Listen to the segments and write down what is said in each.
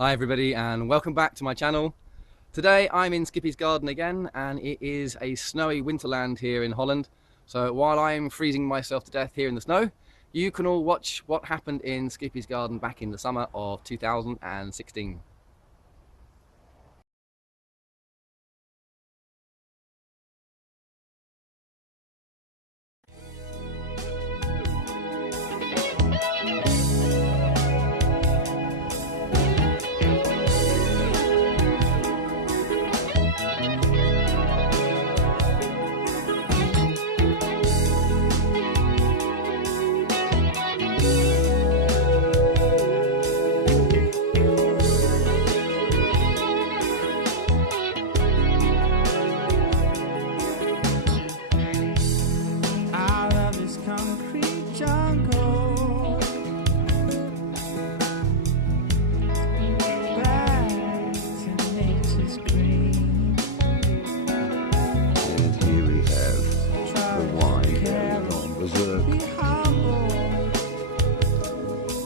Hi everybody and welcome back to my channel. Today I'm in Skippy's garden again and it is a snowy winterland here in Holland. So while I'm freezing myself to death here in the snow, you can all watch what happened in Skippy's garden back in the summer of 2016.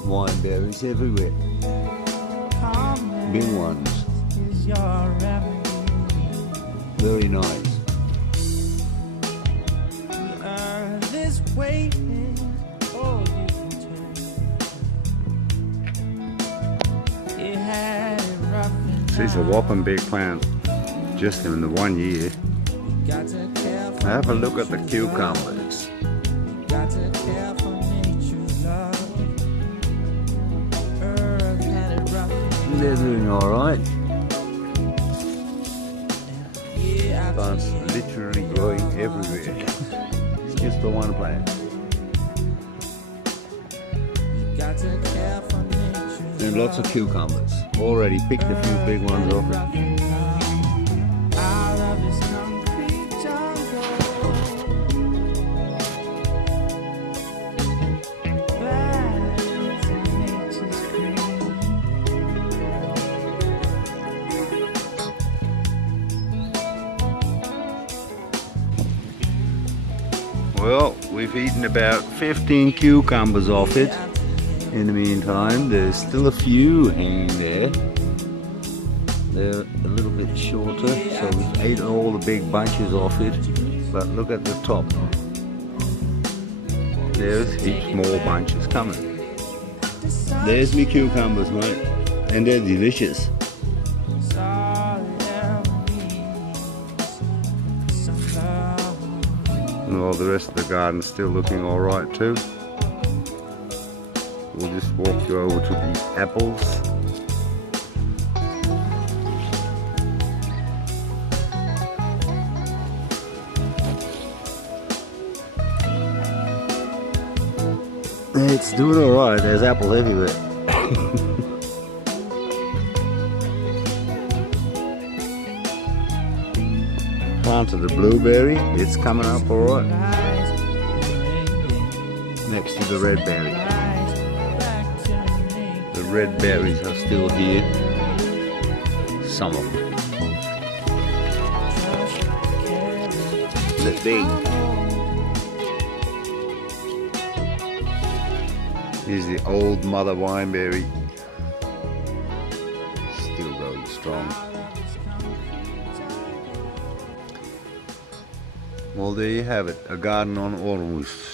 Wine berries everywhere. Big ones. Very nice. These are whopping big plants, just in the 1 year. Have a look at the cucumbers. They're doing alright. Plants literally growing everywhere. It's just the one plant. And lots of cucumbers. Already picked a few big ones off it. Well, we've eaten about 15 cucumbers off it. In the meantime, there's still a few hanging there. They're a little bit shorter, so we've ate all the big bunches off it. But look at the top. There's heaps more bunches coming. There's me cucumbers, mate. And they're delicious. Well, the rest of the garden's still looking alright too. We'll just walk you over to the apples. It's doing alright, there's apples everywhere. Planted the blueberry, it's coming up alright. Next to the red berry. The red berries are still here. Some of them. They're big. Here's the old mother wineberry. Still going strong. Well, there you have it, a garden on Ormus.